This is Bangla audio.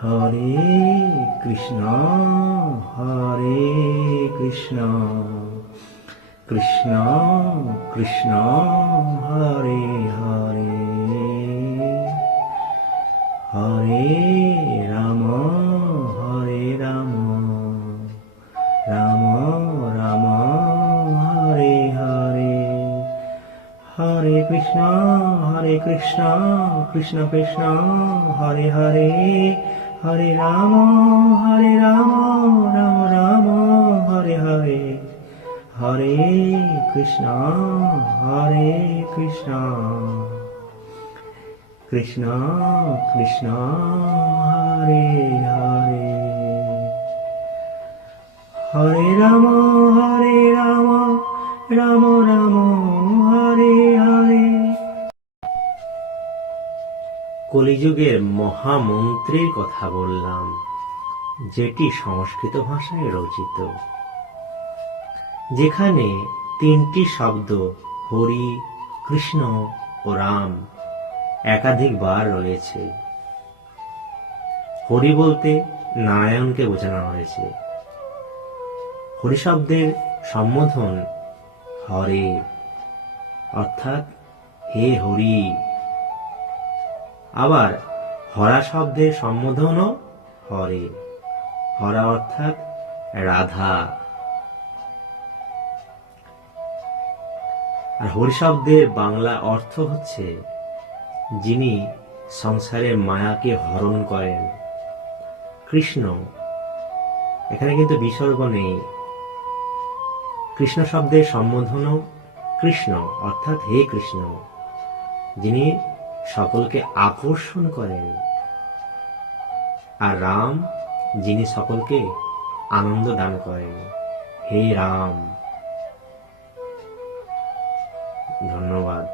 হরে কৃষ্ণ হরে কৃষ্ণ কৃষ্ণ কৃষ্ণ হরে হরে হরে রাম রাম রাম হরে হরে হরে কৃষ্ণ কৃষ্ণ কৃষ্ণ হরে হরে হরে রাম রাম রাম হরে হরে হরে কৃষ্ণ কৃষ্ণ কৃষ্ণ কৃষ্ণ হরে হরে হরে রাম রাম রাম হরে হরে। কলিযুগের মহামন্ত্রের কথা বললাম, যেটি সংস্কৃত ভাষায় রচিত, যেখানে 3টি শব্দ হরি, কৃষ্ণ ও রাম একাধিকবার রয়েছে। হরি বলতে নারায়ণকে বোঝানো হয়েছে। হরি শব্দের সম্বোধন হরে, অর্থাৎ হে হরি। আবার হরা শব্দের সম্বোধনও হরে, হরা অর্থাৎ রাধা। আর হরি শব্দের বাংলা অর্থ হচ্ছে যিনি সংসারের মায়াকে হরণ করেন। কৃষ্ণ, এখানে কিন্তু বিসর্গ নেই। কৃষ্ণ শব্দের সম্বোধনও কৃষ্ণ, অর্থাৎ হে কৃষ্ণ, যিনি সকলকে আকর্ষণ করেন। আর রাম, যিনি সকলকে আনন্দ দান করেন। হে রাম। ধন্যবাদ।